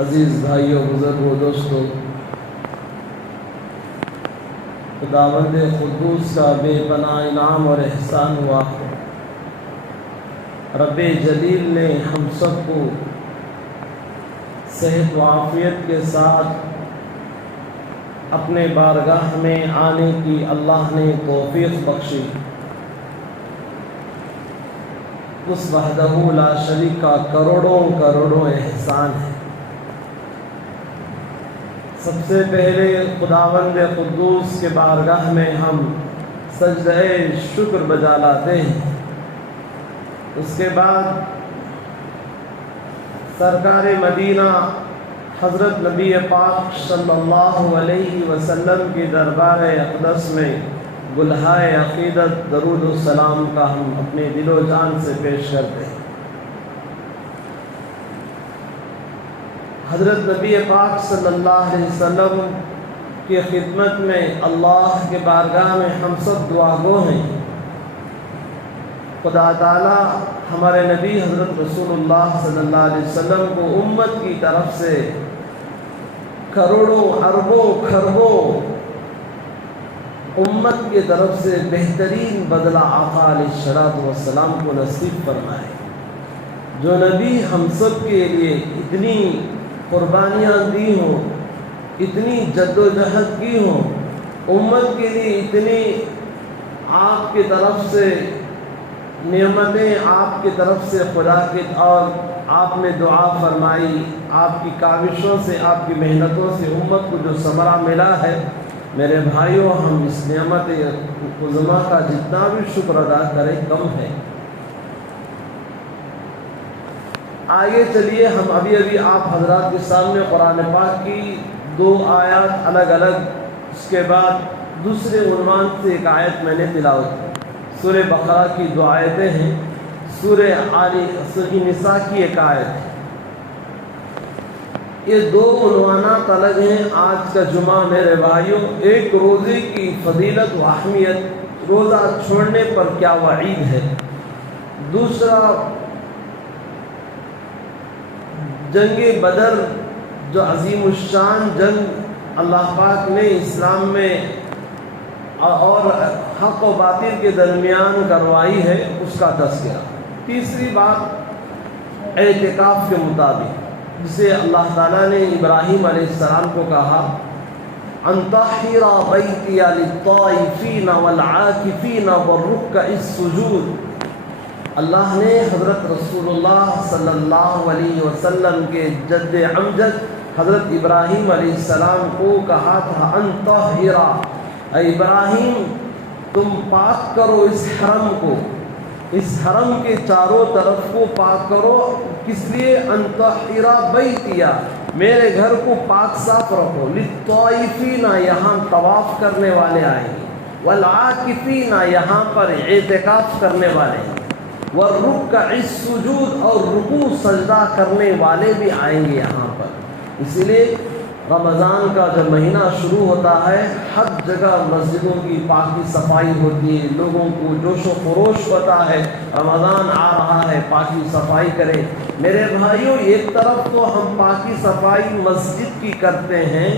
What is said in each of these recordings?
عزیز بھائیوں، بزرگوں، دوستوں، خداوند قدوس کا بے پناہ انعام اور احسان ہوا ہے۔ رب جلیل نے ہم سب کو صحت و عافیت کے ساتھ اپنے بارگاہ میں آنے کی اللہ نے توفیق بخشی۔ اس وحدہ لا شریک کا کروڑوں کروڑوں احسان ہے۔ سب سے پہلے خداوند قدوس کے بارگاہ میں ہم سجدہ شکر بجا لاتے ہیں۔ اس کے بعد سرکار مدینہ حضرت نبی پاک صلی اللہ علیہ وسلم کے دربار اقدس میں گلہائے عقیدت درود و سلام کا ہم اپنے دل و جان سے پیش کرتے ہیں۔ حضرت نبی پاک صلی اللہ علیہ وسلم کی خدمت میں اللہ کے بارگاہ میں ہم سب دعا گو ہیں۔ خدا تعالی ہمارے نبی حضرت رسول اللہ صلی اللہ علیہ وسلم کو امت کی طرف سے کروڑوں اربوں کھربوں امت کی طرف سے بہترین بدلہ آقا علیہ الصلوۃ والسلام کو نصیب فرمائے۔ جو نبی ہم سب کے لیے اتنی قربانیاں دی ہوں، اتنی جد و جہد کی ہوں، امت کے لیے اتنی آپ کی طرف سے نعمتیں، آپ کی طرف سے خدا کی اور آپ نے دعا فرمائی، آپ کی کاوشوں سے، آپ کی محنتوں سے امت کو جو ثمرہ ملا ہے، میرے بھائیوں، ہم اس نعمت عظمیٰ کا جتنا بھی شکر ادا کریں کم ہے۔ آگے چلیے، ہم ابھی آپ حضرات کے سامنے قرآن پاک کی 2 آیات الگ الگ، اس کے بعد دوسرے عنوان سے ایک آیت میں نے تلاوت کی۔ سورہ بقرہ کی 2 آیتیں ہیں، سورہ نساء کی 1 آیت ہے۔ یہ 2 عنوانات الگ ہیں۔ آج کا جمعہ میرے بھائیوں، ایک روزے کی فضیلت و اہمیت، روزہ چھوڑنے پر کیا وعید ہے۔ دوسرا جنگ بدر، جو عظیم الشان جنگ اللہ پاک نے اسلام میں اور حق و باطل کے درمیان کروائی ہے، اس کا تذکرہ۔ تیسری بات اعتکاف کے مطابق، جسے اللہ تعالیٰ نے ابراہیم علیہ السلام کو کہا ان طہر بیتی للطائفین والعاکفین والرکع السجود۔ اللہ نے حضرت رسول اللہ صلی اللہ علیہ وسلم کے جد امجد حضرت ابراہیم علیہ السلام کو کہا تھا ان طہر، اے ابراہیم تم پاک کرو اس حرم کو، اس حرم کے چاروں طرف کو پاک کرو۔ کس لیے؟ ان طہر بیتی، میرے گھر کو پاک صاف رکھو، للطائفین، یہاں طواف کرنے والے آئیں گے، والعاکفین، یہاں پر اعتکاف کرنے والے ہیں، والرکع السجود، اور رکوع سجدہ کرنے والے بھی آئیں گے یہاں پر۔ اسی لیے رمضان کا جب مہینہ شروع ہوتا ہے، ہر جگہ مسجدوں کی پاکی صفائی ہوتی ہے، لوگوں کو جوش و خروش ہوتا ہے، رمضان آ رہا ہے، پاکی صفائی کریں۔ میرے بھائیوں، ایک طرف تو ہم پاکی صفائی مسجد کی کرتے ہیں،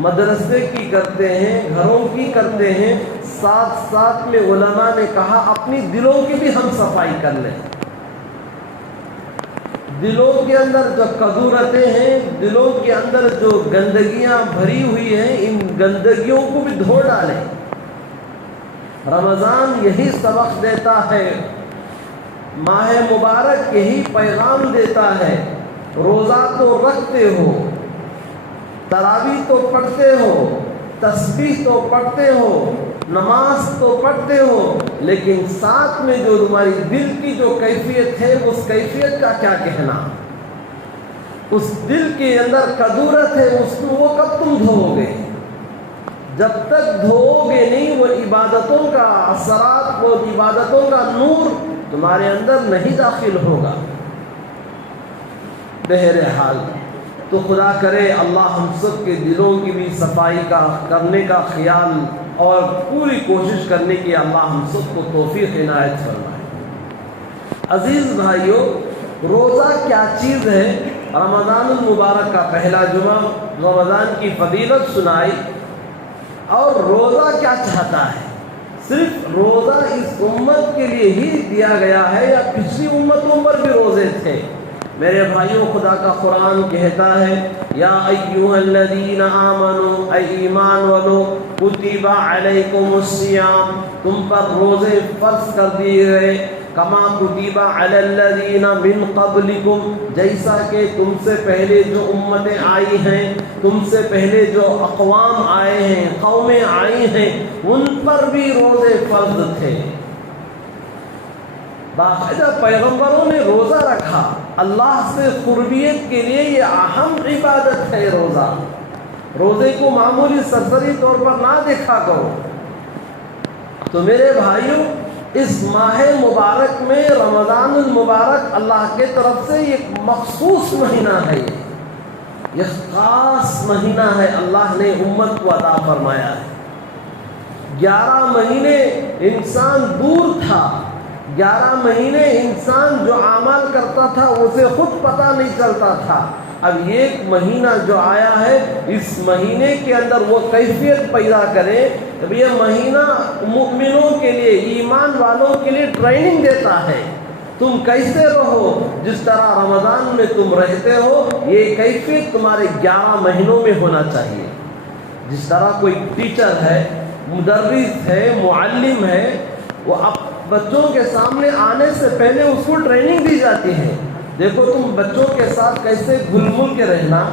مدرسے کی کرتے ہیں، گھروں کی کرتے ہیں، ساتھ ساتھ میں علماء نے کہا اپنی دلوں کی بھی ہم صفائی کر لیں۔ دلوں کے اندر جو قذورتیں ہیں، دلوں کے اندر جو گندگیاں بھری ہوئی ہیں، ان گندگیوں کو بھی دھو ڈالیں۔ رمضان یہی سبق دیتا ہے، ماہ مبارک یہی پیغام دیتا ہے۔ روزہ تو رکھتے ہو، تراویح تو پڑھتے ہو، تسبیح تو پڑھتے ہو، نماز تو پڑھتے ہو، لیکن ساتھ میں جو تمہاری دل کی جو کیفیت ہے، اس کیفیت کا کیا کہنا؟ اس دل کے اندر قذورت ہے، اس کو وہ کب تم دھوؤ گے؟ جب تک دھوؤ گے نہیں، وہ عبادتوں کا اثرات، وہ عبادتوں کا نور تمہارے اندر نہیں داخل ہوگا۔ بہرحال تو خدا کرے اللہ ہم سب کے دلوں کی بھی صفائی کا کرنے کا خیال اور پوری کوشش کرنے کی اللہ ہم سب کو توفیق عنایت فرمائے۔ عزیز بھائیوں، روزہ کیا چیز ہے؟ رمضان المبارک کا پہلا جمعہ، رمضان کی فضیلت سنائی، اور روزہ کیا چاہتا ہے۔ صرف روزہ اس امت کے لیے ہی دیا گیا ہے یا پچھلی امتوں پر بھی روزے تھے؟ میرے بھائیوں، خدا کا قرآن کہتا ہے یا ایھا الذین آمنوا، اے ایمان والو، کتب علیکم الصیام، تم پر روزے فرض کر دیے گئے، کما کتب علی الذین من قبلکم، جیسا کہ تم سے پہلے جو امتیں آئی ہیں، تم سے پہلے جو اقوام آئے ہیں، قومیں آئی ہیں، ان پر بھی روزے فرض تھے۔ باقاعدہ پیغمبروں نے روزہ رکھا، اللہ سے قربیت کے لیے یہ اہم عبادت ہے روزہ۔ روزے کو معمولی سرسری طور پر نہ دیکھا کرو۔ تو میرے بھائیوں، اس ماہ مبارک میں رمضان المبارک اللہ کے طرف سے ایک مخصوص مہینہ ہے، یہ خاص مہینہ ہے، اللہ نے امت کو عطا فرمایا ہے۔ 11 مہینے انسان دور تھا، 11 مہینے انسان جو اعمال کرتا تھا اسے خود پتہ نہیں چلتا تھا۔ اب ایک مہینہ جو آیا ہے، اس مہینے کے اندر وہ کیفیت پیدا کرے۔ اب یہ مہینہ مؤمنوں کے لیے، ایمان والوں کے لیے ٹریننگ دیتا ہے، تم کیسے رہو، جس طرح رمضان میں تم رہتے ہو، یہ کیفیت تمہارے 11 مہینوں میں ہونا چاہیے۔ جس طرح کوئی ٹیچر ہے، مدرس ہے، معلم ہے، وہ بچوں کے سامنے آنے سے پہلے اس کو ٹریننگ دی جاتی ہے۔ دیکھو تم بچوں کے ساتھ کیسے گھل مل کے رہنا،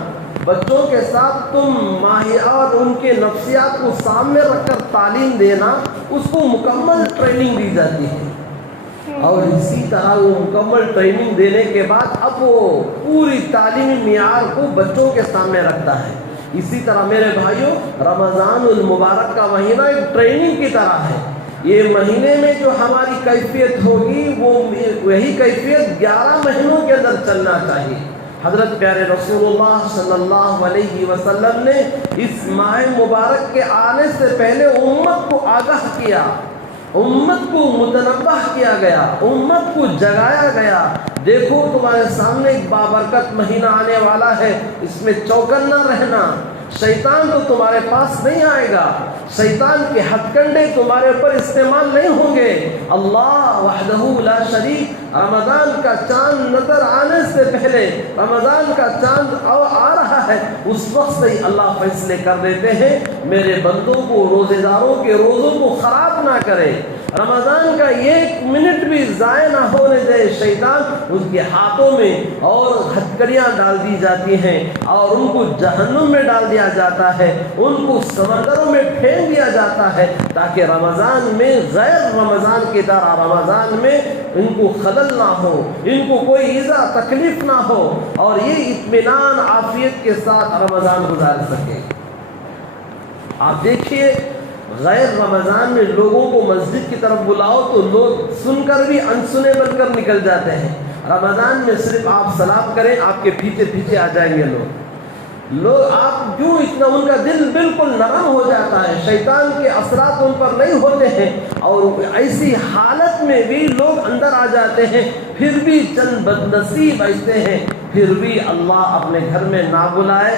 بچوں کے ساتھ تم ماہیت اور ان کے نفسیات کو سامنے رکھ کر تعلیم دینا، اس کو مکمل ٹریننگ دی جاتی ہے۔ اور اسی طرح وہ مکمل ٹریننگ دینے کے بعد اب وہ پوری تعلیمی معیار کو بچوں کے سامنے رکھتا ہے۔ اسی طرح میرے بھائیوں، رمضان المبارک کا مہینہ ایک ٹریننگ کی طرح ہے۔ یہ مہینے میں جو ہماری کیفیت ہوگی وہ وہی کیفیت 11 مہینوں کے اندر چلنا چاہیے۔ حضرت پیارے رسول اللہ صلی اللہ علیہ وسلم نے اس ماہ مبارک کے آنے سے پہلے امت کو آگاہ کیا، امت کو متنبہ کیا گیا، امت کو جگایا گیا، دیکھو تمہارے سامنے ایک بابرکت مہینہ آنے والا ہے، اس میں چوکنا رہنا، شیطان تو تمہارے پاس نہیں آئے گا، شیطان کے ہتھ کنڈے تمہارے اوپر استعمال نہیں ہوں گے۔ اللہ وحدہ لا شریک، رمضان کا چاند نظر آنے سے پہلے، رمضان کا چاند آ رہا ہے، اس وقت سے ہی اللہ فیصلے کر دیتے ہیں میرے بندوں کو، روزے داروں کے روزوں کو خراب نہ کرے، رمضان کا ایک منٹ بھی ضائع نہ ہونے دے شیطان، اس کے ہاتھوں میں اور ہتھکڑیاں ڈال دی جاتی ہیں اور ان کو جہنم میں ڈال دیا جاتا ہے، ان کو سمندروں میں پھینک دیا جاتا ہے، تاکہ رمضان میں غیر رمضان کی طرح رمضان میں ان کو خلل نہ ہو، ان کو کوئی ایذا تکلیف نہ ہو، اور یہ اطمینان عافیت کے ساتھ رمضان گزار سکے۔ آپ دیکھیے غیر رمضان میں لوگوں کو مسجد کی طرف بلاؤ تو لوگ سن کر بھی انسنے بن کر نکل جاتے ہیں۔ رمضان میں صرف آپ سلام کریں، آپ کے پیچھے پیچھے آ جائیں گے لوگ آپ کیوں اتنا، ان کا دل بالکل نرم ہو جاتا ہے، شیطان کے اثرات ان پر نہیں ہوتے ہیں، اور ایسی حالت میں بھی لوگ اندر آ جاتے ہیں، پھر بھی چند بدنصیب ایسے ہیں، پھر بھی اللہ اپنے گھر میں نہ بلائے،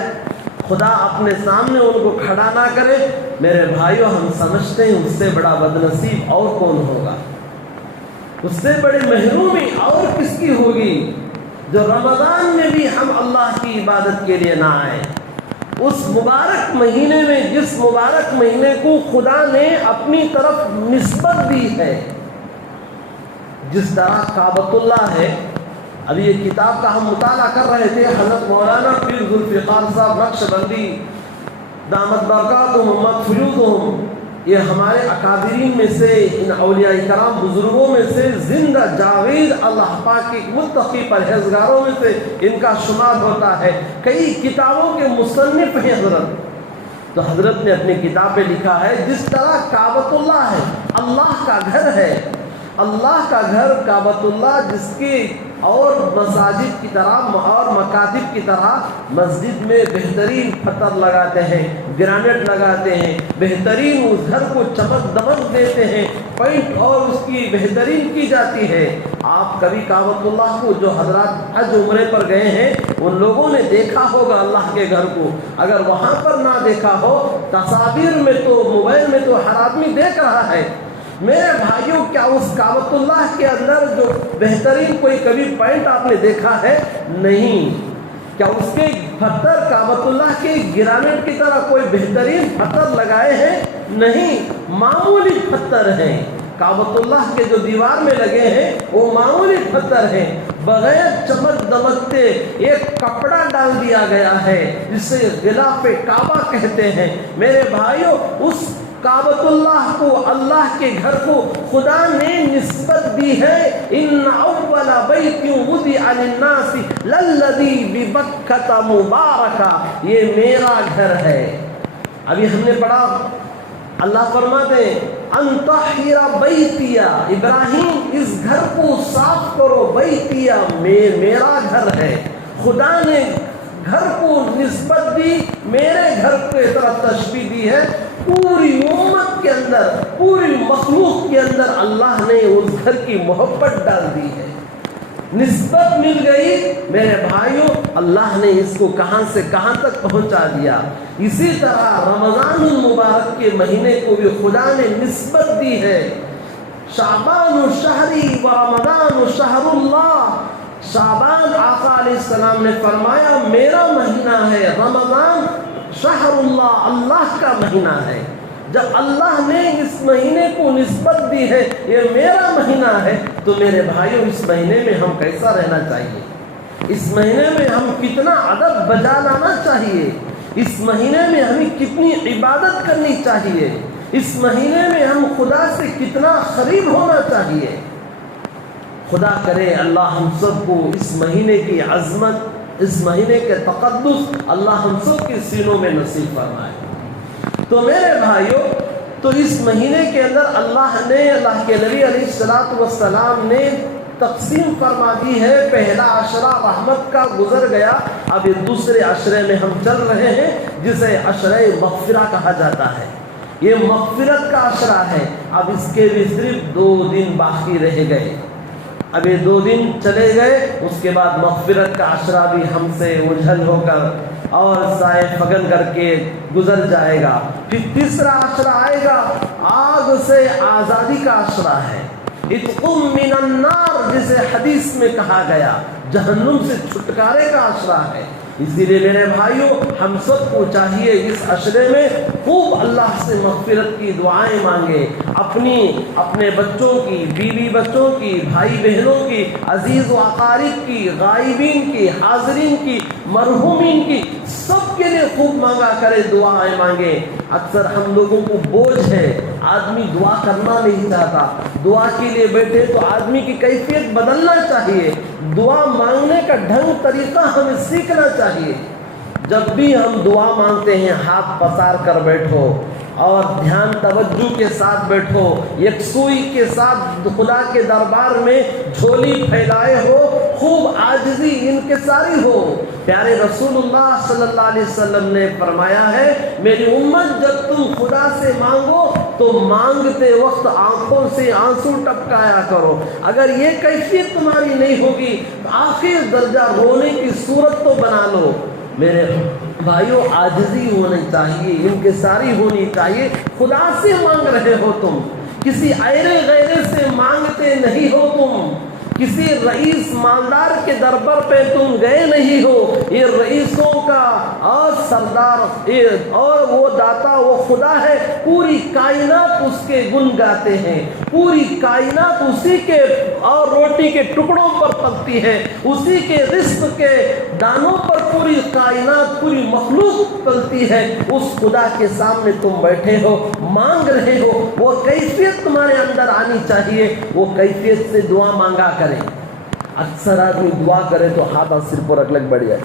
خدا اپنے سامنے ان کو کھڑا نہ کرے۔ میرے بھائیوں، ہم سمجھتے ہیں اس سے بڑا بدنصیب اور کون ہوگا، اس سے بڑی محرومی اور کس کی ہوگی، جو رمضان میں بھی ہم اللہ کی عبادت کے لیے نہ آئے۔ اس مبارک مہینے میں، جس مبارک مہینے کو خدا نے اپنی طرف نسبت دی ہے، جس طرح کعبۃ اللہ ہے۔ ابھی یہ کتاب کا ہم مطالعہ کر رہے تھے، حضرت مولانا پیر ذوالفقار صاحب نقشبندی دامت برکاتہم مغفرتہم، یہ ہمارے اکابرین میں سے، ان اولیاء کرام بزرگوں میں سے، زندہ جاوید اللہ پاک کے متقی پرہیزگاروں میں سے ان کا شمار ہوتا ہے، کئی کتابوں کے مصنف ہیں حضرت۔ تو حضرت نے اپنی کتاب میں لکھا ہے، جس طرح کعبۃ اللہ ہے، اللہ کا گھر ہے، اللہ کا گھر کعبۃ اللہ، جس کی اور مساجد کی طرح اور مکاتب کی طرح مسجد میں بہترین پتھر لگاتے ہیں، گرانٹ لگاتے ہیں، بہترین اس گھر کو چمک دمک دیتے ہیں، پینٹ اور اس کی بہترین کی جاتی ہے۔ آپ کبھی کعبۃ اللہ کو، جو حضرات حج عمرے پر گئے ہیں ان لوگوں نے دیکھا ہوگا اللہ کے گھر کو، اگر وہاں پر نہ دیکھا ہو تصاویر میں تو موبائل میں تو ہر آدمی دیکھ رہا ہے۔ میرے بھائیوں، کیا اس کعبۃ اللہ کے اندر جو بہترین کوئی کبھی پوائنٹ آپ نے دیکھا ہے؟ نہیں۔ کیا اس کے پتھر کعبۃ اللہ کے گرانٹ کی طرح کوئی بہترین پتھر لگائے ہیں؟ نہیں، معمولی پتھر ہیں۔ کعبۃ اللہ کے جو دیوار میں لگے ہیں وہ معمولی پتھر ہیں، بغیر چمک دمکتے ایک کپڑا ڈال دیا گیا ہے جسے غلاف کعبہ کہتے ہیں۔ میرے بھائیوں، اس کعبۃ اللہ کو، اللہ کے گھر کو خدا نے نسبت دی ہے، ان اول بیت وضع للناس للذی ببکۃ مبارکہ، یہ میرا گھر ہے۔ ابھی ہم نے پڑھا، اللہ فرماتے ہیں ان طہر بیتیا، ابراہیم اس گھر کو صاف کرو، بیتیا میرا گھر ہے۔ خدا نے گھر کو نسبت دی، میرے گھر کی طرف تشبیہ دی ہے۔ پوری امت کے اندر، پوری مخلوق کے اندر اللہ نے اس گھر کی محبت ڈال دی ہے، نسبت مل گئی۔ میرے بھائیوں، اللہ نے اس کو کہاں سے کہاں تک پہنچا دیا۔ اسی طرح رمضان المبارک کے مہینے کو بھی خدا نے نسبت دی ہے، شعبان شہری و رمضان شہر اللہ۔ شعبان آقا علیہ السلام نے فرمایا میرا مہینہ ہے، رمضان شہر اللہ، اللہ کا مہینہ ہے۔ جب اللہ نے اس مہینے کو نسبت دی ہے، یہ میرا مہینہ ہے، تو میرے بھائیوں اس مہینے میں ہم کیسا رہنا چاہیے؟ اس مہینے میں ہم کتنا ادب بجا لانا چاہیے؟ اس مہینے میں ہمیں کتنی عبادت کرنی چاہیے؟ اس مہینے میں ہم خدا سے کتنا قریب ہونا چاہیے؟ خدا کرے اللہ ہم سب کو اس مہینے کی عظمت، اس مہینے کے تقدس اللہ ہم سب کے سینوں میں نصیب فرمائے۔ تو میرے بھائیوں، تو اس مہینے کے اندر اللہ نے، اللہ کے نبی علیہ السلام نے تقسیم فرما دی ہے۔ پہلا عشرہ رحمت کا گزر گیا، اب یہ دوسرے عشرے میں ہم چل رہے ہیں جسے عشرہ مغفرہ کہا جاتا ہے۔ یہ مغفرت کا عشرہ ہے۔ اب اس کے بھی صرف 2 دن باقی رہ گئے، اب یہ 2 دن چلے گئے، اس کے بعد مغفرت کا عشرہ بھی ہم سے اجھل ہو کر اور سائے فگن کر کے گزر جائے گا۔ پھر تیسرا عشرہ آئے گا، آگ سے آزادی کا عشرہ ہے، اتقم من النار جسے حدیث میں کہا گیا، جہنم سے چھٹکارے کا عشرہ ہے۔ اسی لیے میرے بھائیوں، ہم سب کو چاہیے اس عشرے میں خوب اللہ سے مغفرت کی دعائیں مانگے، اپنے بچوں کی، بیوی بچوں کی، بھائی بہنوں کی، عزیز و اقارب کی، غائبین کی، حاضرین کی، مرحومین کی، سب کے لیے خوب مانگا کرے، دعائیں مانگے۔ اکثر ہم لوگوں کو بوجھ ہے، آدمی دعا کرنا نہیں چاہتا، دعا کے لیے بیٹھے تو آدمی کی کیفیت بدلنا چاہیے، دعا مانگنے کا ڈھنگ طریقہ ہمیں سیکھنا چاہیے۔ جب بھی ہم دعا مانگتے ہیں ہاتھ پسار کر بیٹھو اور دھیان توجہ کے ساتھ بیٹھو، یکسوئی کے ساتھ خدا کے دربار میں جھولی پھیلائے ہو، خوب عاجزی انکساری ہو۔ پیارے رسول اللہ صلی اللہ علیہ وسلم نے فرمایا ہے، میری امت جب تم خدا سے مانگو تو مانگتے وقت آنکھوں سے آنسو ٹپکایا کرو۔ اگر یہ کیفیت تمہاری نہیں ہوگی تو آخر درجہ رونے کی صورت تو بنا لو۔ میرے بھائیوں، عاجزی ہونی چاہیے، انکساری ہونی چاہیے۔ خدا سے مانگ رہے ہو تم، کسی ایرے غیرے سے مانگتے نہیں ہو تم، کسی رئیس مالدار کے دربار پہ تم گئے نہیں ہو۔ یہ رئیسوں کا اور سردار اور وہ داتا وہ خدا ہے، پوری کائنات اس کے گن گاتے ہیں، پوری کائنات اسی کے اور روٹی کے ٹکڑوں پر پلتی ہے، اسی کے رزق کے دانوں پر پوری کائنات، پوری مخلوق پلتی ہے۔ اس خدا کے سامنے تم بیٹھے ہو، مانگ رہے ہو، وہ کیفیت تمہارے اندر آنی چاہیے، وہ کیفیت سے دعا مانگا کریں۔ اکثر آدمی دعا کرے تو ہاتھ سر پر رکھ لگ بڑھ جائے،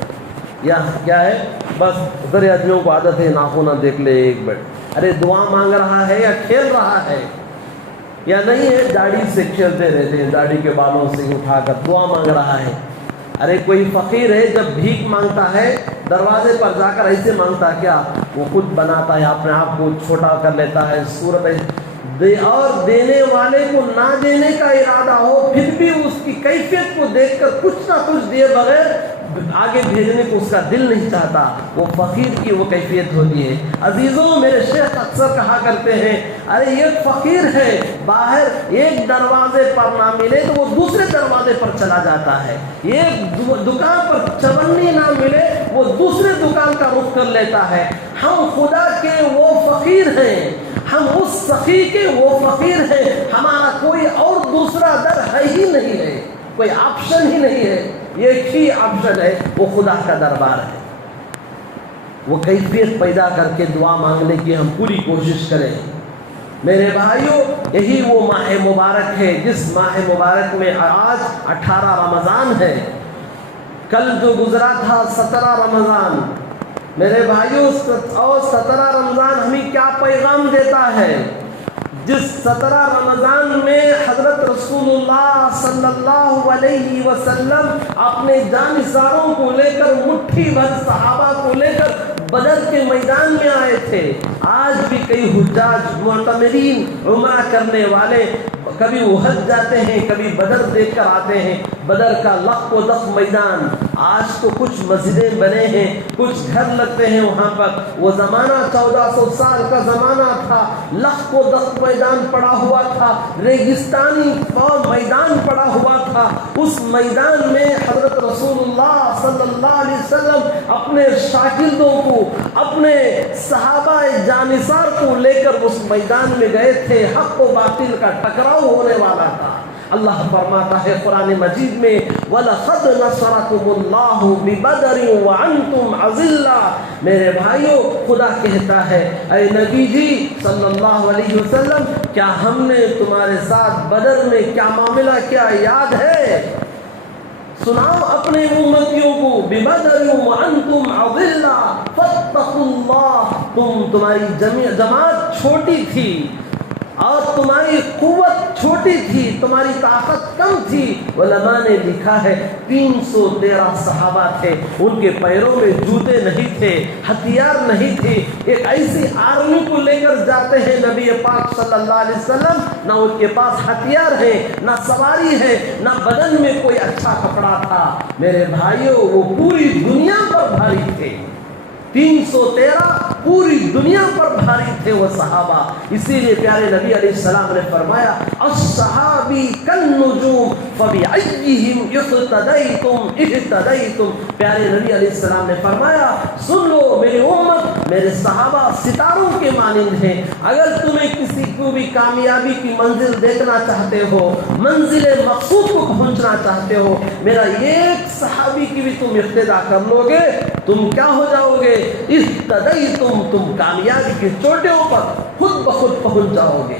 یا کیا ہے، بس ذرے آدمیوں کو عادت ہے ناخن دیکھ لے ایک بڑھ، ارے دعا مانگ رہا ہے یا کھیل رہا ہے؟ یا نہیں ہے داڑھی سے کھیلتے رہتے ہیں، داڑھی کے بالوں سے اٹھا کر دعا مانگ رہا ہے. ارے کوئی فقیر ہے جب بھیک مانگتا ہے دروازے پر جا کر ایسے مانگتا ہے کیا؟ وہ خود بناتا ہے، اپنے آپ کو چھوٹا کر لیتا ہے، صورت اور دینے والے کو نہ دینے کا ارادہ ہو پھر بھی اس کی کیفیت کو دیکھ کر کچھ نہ کچھ دیے بغیر آگے بھیجنے کو اس کا دل نہیں چاہتا. وہ فقیر کی وہ کیفیت ہوتی ہے. عزیزوں، میرے شیخ اکثر کہا کرتے ہیں ارے یہ فقیر ہے، باہر ایک دروازے پر نہ ملے تو وہ دوسرے دروازے پر چلا جاتا ہے، ایک دکان پر چونی نہ ملے وہ دوسرے دکان کا رخ کر لیتا ہے. ہم خدا کے وہ فقیر ہیں، ہم اس سخی کے وہ فقیر ہیں، ہمارا کوئی اور دوسرا در ہے ہی نہیں ہے، کوئی آپشن ہی نہیں ہے. ایک ہی آپشن ہے، وہ خدا کا دربار ہے. وہ کیفیت پیدا کر کے دعا مانگنے کی ہم پوری کوشش کریں. میرے بھائیوں، یہی وہ ماہ مبارک ہے جس ماہ مبارک میں آج 18 رمضان ہے. کل جو گزرا تھا 17 رمضان. میرے بھائیوں، اور 17 رمضان ہمیں کیا پیغام دیتا ہے؟ جس 17 رمضان میں حضرت رسول اللہ صلی اللہ علیہ وسلم اپنے جانثاروں کو لے کر، مٹھی بھر صحابہ کو لے کر بدر کے میدان میں آئے تھے. آج بھی کئی حجاج معتمرین عمرہ کرنے والے کبھی احد جاتے ہیں، کبھی بدر دیکھ کر آتے ہیں. بدر کا لق و دق میدان، آج تو کچھ مسجدیں بنے ہیں، کچھ گھر لگتے ہیں وہاں پر. وہ زمانہ 1400 سال کا زمانہ تھا، لق و دق میدان پڑا ہوا تھا، ریگستانی اور میدان پڑا ہوا تھا. اس میدان میں حضرت رسول اللہ صلی اللہ علیہ وسلم اپنے شاگردوں کو، اپنے صحابہ جانثار کو لے کر اس میدان میں گئے تھے. حق و باطل کا ٹکراؤ ہونے والا تھا. اللہ فرماتا ہے قرآن مجید میں وَلَقَدْ نَصَرَكُمُ اللَّهُ بِبَدْرٍ وَأَنْتُمْ أَذِلَّةٌ. میرے بھائیوں، خدا کہتا ہے اے نبی جی صلی اللہ علیہ وسلم، کیا ہم نے تمہارے ساتھ بدر میں کیا معاملہ کیا یاد ہے؟ سناؤ اپنے امتیوں کو. بِبَدْرٍ وَأَنْتُمْ أَذِلَّةٌ فَاتَّقُوا اللَّهَ. تمہاری جماعت چھوٹی تھی اور تمہاری قوت چھوٹی تھی، تمہاری طاقت کم تھی. علماء نے لکھا ہے 313 صحابہ تھے، ان کے پیروں میں جوتے نہیں تھے، ہتھیار نہیں تھے. ایک ایسی آرمی کو لے کر جاتے ہیں نبی پاک صلی اللہ علیہ وسلم، نہ ان کے پاس ہتھیار ہے، نہ سواری ہے، نہ بدن میں کوئی اچھا کپڑا تھا. میرے بھائیوں، وہ پوری دنیا پر بھاری تھے. 313 پوری دنیا پر بھاری تھے وہ صحابہ. اسی لیے پیارے نبی علیہ السلام نے فرمایا الصحابی کالنجوم فبأیہم اقتدیتم اہتدیتم. پیارے نبی علیہ السلام نے فرمایا سن لو میری امت، میرے صحابہ ستاروں کے مانند ہیں. اگر تمہیں کسی کو بھی کامیابی کی منزل دیکھنا چاہتے ہو، منزل مقصود کو پہنچنا چاہتے ہو، میرا ایک صحابی کی بھی تم اقتدا کر لو گے، تم کیا ہو جاؤ گے؟ اہتدیتم، تم کامیابی کی چوٹیوں پر خود بخود پہنچ جاؤ گے.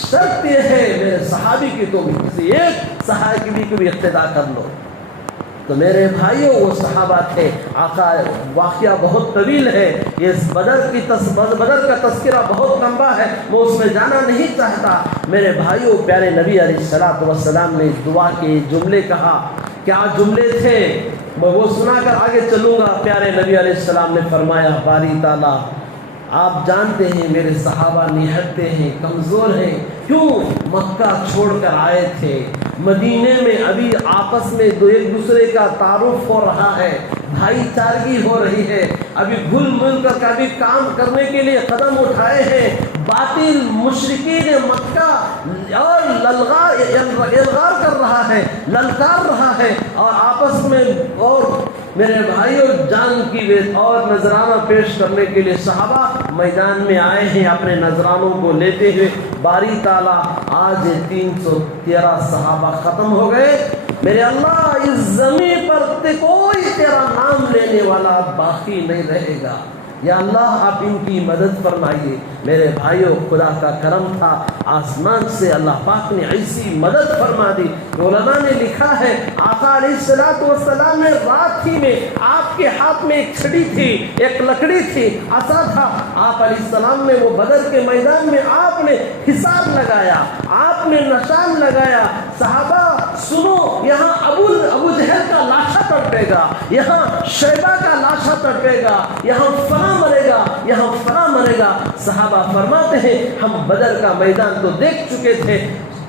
شرط یہ ہے میرے صحابی کی تم کسی ایک صحابی کی بھی اقتدا کر لو. تو میرے بھائیوں، وہ صحابہ تھے. آقا واقعہ بہت طویل ہے، اس بدر کا تذکرہ بہت لمبا ہے، میں اس میں جانا نہیں چاہتا. میرے بھائیوں، پیارے نبی علیہ الصلوۃ والسلام نے دعا کے جملے کہا. کیا جملے تھے میں وہ سنا کر آگے چلوں گا. پیارے نبی علیہ السلام نے فرمایا باری تعالیٰ آپ جانتے ہیں میرے صحابہ نہتے ہیں، کمزور ہیں. کیوں؟ مکہ چھوڑ کر آئے تھے، مدینے میں ابھی آپس میں ایک دوسرے کا تعارف ہو رہا ہے، بھائی چارگی ہو رہی ہے، ابھی گھل مل کر کبھی کام کرنے کے لیے قدم اٹھائے ہیں. باطل مشرکین مکہ اور الغار کر رہا ہے، للکار رہا ہے، اور آپس میں اور میرے بھائیوں جان کی اور نذرانہ پیش کرنے کے لیے صحابہ میدان میں آئے ہیں اپنے نذرانوں کو لیتے ہوئے. باری تعالیٰ آج 313 صحابہ ختم ہو گئے. میرے اللہ، اس زمین پر کوئی تیرا نام لینے والا باقی نہیں رہے گا. یا اللہ آپ ان کی مدد فرمائیے. میرے بھائیوں، خدا کا کرم تھا، آسمان سے اللہ پاک نے ایسی مدد فرما دی. علماء نے لکھا ہے آقا علیہ الصلوۃ والسلام نے رات ہی میں آپ کے ہاتھ میں ایک چھڑی تھی، ایک لکڑی تھی، عصا تھا. آپ علیہ السلام نے وہ بدر کے میدان میں آپ نے حصار لگایا، آپ نے نشان لگایا، صحابہ سنو یہاں ابو جہل کا لاشا تڑپے گا، یہاں شیبہ کا لاشا تڑپے گا، یہاں فلاں مرے گا، یہاں فلاں مرے گا۔ صحابہ فرماتے ہیں ہم بدر کا میدان تو دیکھ چکے تھے،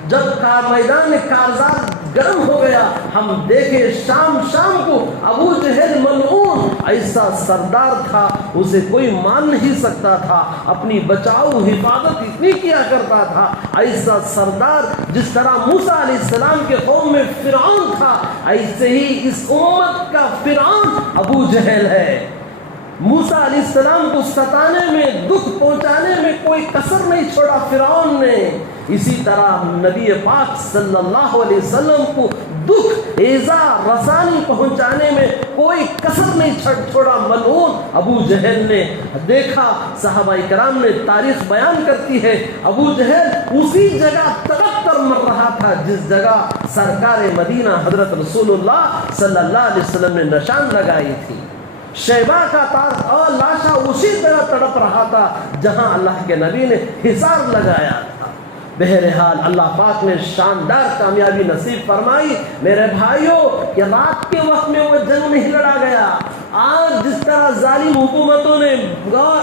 جب میدان کارزار گرم ہو گیا ہم دیکھے شام کو ابو جہل ملعون ایسا سردار تھا، اسے کوئی مان نہیں سکتا تھا، اپنی بچاؤ حفاظت اتنی کیا کرتا تھا، ایسا سردار جس طرح موسیٰ علیہ السلام کے قوم میں فرعون تھا، ایسے ہی اس امت کا فرعون ابو جہل ہے۔ موسیٰ علیہ السلام کو ستانے میں، دکھ پہنچانے میں کوئی کسر نہیں چھوڑا فرعون نے، اسی طرح نبی پاک صلی اللہ علیہ وسلم کو دکھ ایذا رسانی پہنچانے میں کوئی کسر نہیں چھوڑا ملعون ابو جہل نے۔ دیکھا صحابہ کرام نے تاریخ بیان کرتی ہے ابو جہل اسی جگہ تڑپ کر مر رہا تھا جس جگہ سرکار مدینہ حضرت رسول اللہ صلی اللہ علیہ وسلم نے نشان لگائی تھی۔ شیبہ کا تاج اور لاشا اسی طرح تڑپ رہا تھا جہاں اللہ کے نبی نے حصار لگایا تھا۔ بہرحال اللہ پاک نے شاندار کامیابی نصیب فرمائی۔ میرے بھائیوں، کہ رات کے وقت میں وہ جنگ نہیں لڑا گیا۔ آج جس طرح ظالم حکومتوں نے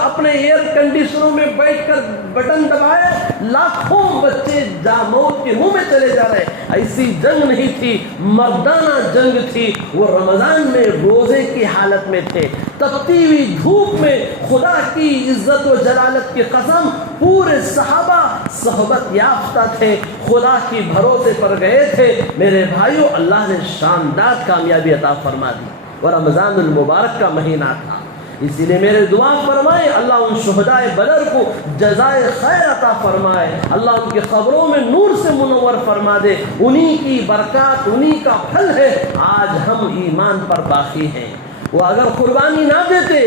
اپنے ایئر کنڈیشنوں میں بیٹھ کر بٹن دبائے، لاکھوں بچے موت کے منہ میں چلے جا رہے، ایسی جنگ نہیں تھی، مردانہ جنگ تھی۔ وہ رمضان میں روزے کی حالت میں تھے، تپتی ہوئی دھوپ میں خدا کی عزت و جلالت کی قسم پورے صحابہ صحبت یافتہ تھے، خدا کی بھروسے پر گئے تھے۔ میرے بھائیوں، اللہ نے شاندار کامیابی عطا فرما دی، اور رمضان المبارک کا مہینہ تھا، اسی لیے میرے دعا فرمائے اللہ ان شہدائے بدر کو جزائے خیر عطا فرمائے، اللہ ان کی قبروں میں نور سے منور فرما دے، انہی کی برکات، انہی کا پھل ہے آج ہم ایمان پر باقی ہیں۔ وہ اگر قربانی نہ دیتے،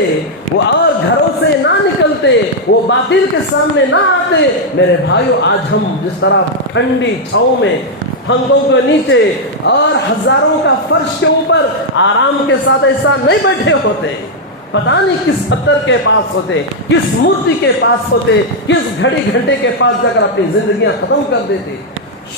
وہ اور گھروں سے نہ نکلتے، وہ باطل کے سامنے نہ آتے، میرے بھائیوں آج ہم جس طرح ٹھنڈی چھاؤں میں، پنکھوں کے نیچے اور ہزاروں کا فرش کے اوپر آرام کے ساتھ ایسا نہیں بیٹھے ہوتے، پتہ نہیں کس پتھر کے پاس ہوتے، کس مورتی کے پاس ہوتے، کس گھڑی گھنٹے کے پاس جا کر اپنی زندگیاں ختم کر دیتے۔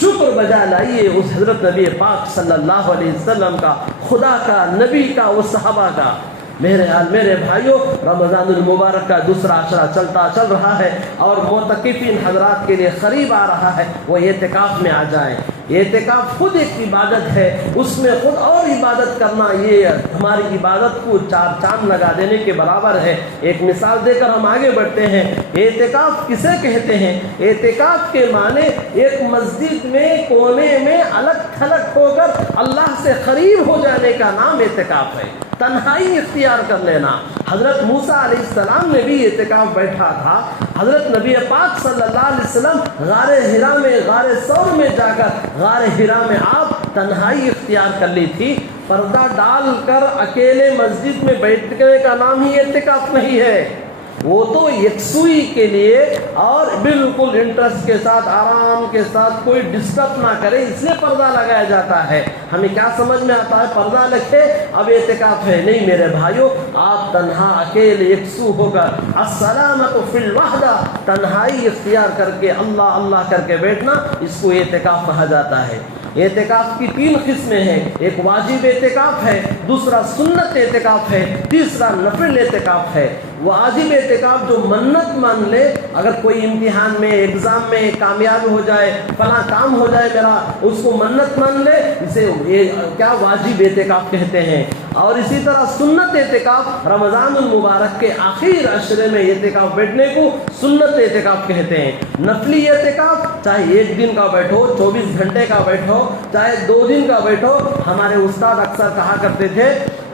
شکر بجا لائیے اس حضرت نبی پاک صلی اللہ علیہ وسلم کا، خدا کا، نبی کا، اور صحابہ کا۔ میرے بھائیوں، رمضان المبارک کا دوسرا عشرہ چل رہا ہے اور معتکفین حضرات کے لیے قریب آ رہا ہے، وہ اعتکاف میں آ جائیں۔ اعتکاف خود ایک عبادت ہے، اس میں خود اور عبادت کرنا یہ ہماری عبادت کو چار چاند لگا دینے کے برابر ہے۔ ایک مثال دے کر ہم آگے بڑھتے ہیں۔ اعتکاف کسے کہتے ہیں؟ اعتکاف کے معنی ایک مسجد میں کونے میں الگ تھلگ ہو کر اللہ سے قریب ہو جانے کا نام اعتکاف ہے، تنہائی اختیار کر لینا۔ حضرت موسیٰ علیہ السلام نے بھی اعتکاف بیٹھا تھا، حضرت نبی پاک صلی اللہ علیہ وسلم غار حرا میں، غار ثور میں جا کر غار حرا میں آپ تنہائی اختیار کر لی تھی۔ پردہ ڈال کر اکیلے مسجد میں بیٹھنے کا نام ہی اعتکاف نہیں ہے، وہ تو یکسوئی کے لیے اور بالکل انٹرسٹ کے ساتھ، آرام کے ساتھ، کوئی ڈسٹرب نہ کرے اس لیے پردہ لگایا جاتا ہے۔ ہمیں کیا سمجھ میں آتا ہے پردہ لگے اب اعتکاف ہے؟ نہیں میرے بھائیوں، آپ تنہا اکیلے یکسو ہو کر السلامۃ فی الوحدہ، تنہائی اختیار کر کے اللہ اللہ کر کے بیٹھنا، اس کو اعتکاف کہا جاتا ہے۔ اعتکاف کی 3 قسمیں ہیں، ایک واجب اعتکاف ہے، دوسرا سنت اعتکاف ہے، تیسرا نفل اعتکاف ہے۔ واجب اعتکاف جو منت مان لے، اگر کوئی امتحان میں، ایگزام میں کامیاب ہو جائے، فلاں کام ہو جائے میرا، اس کو منت مان لے، اسے کیا واجب اعتکاف کہتے ہیں۔ اور اسی طرح سنت اعتکاف، رمضان المبارک کے آخر عشرے میں اعتکاف بیٹھنے کو سنت اعتکاف کہتے ہیں۔ نفلی اعتکاف چاہے 1 دن کا بیٹھو، 24 گھنٹے کا بیٹھو، چاہے 2 دن کا بیٹھو، ہمارے استاد اکثر کہا کرتے تھے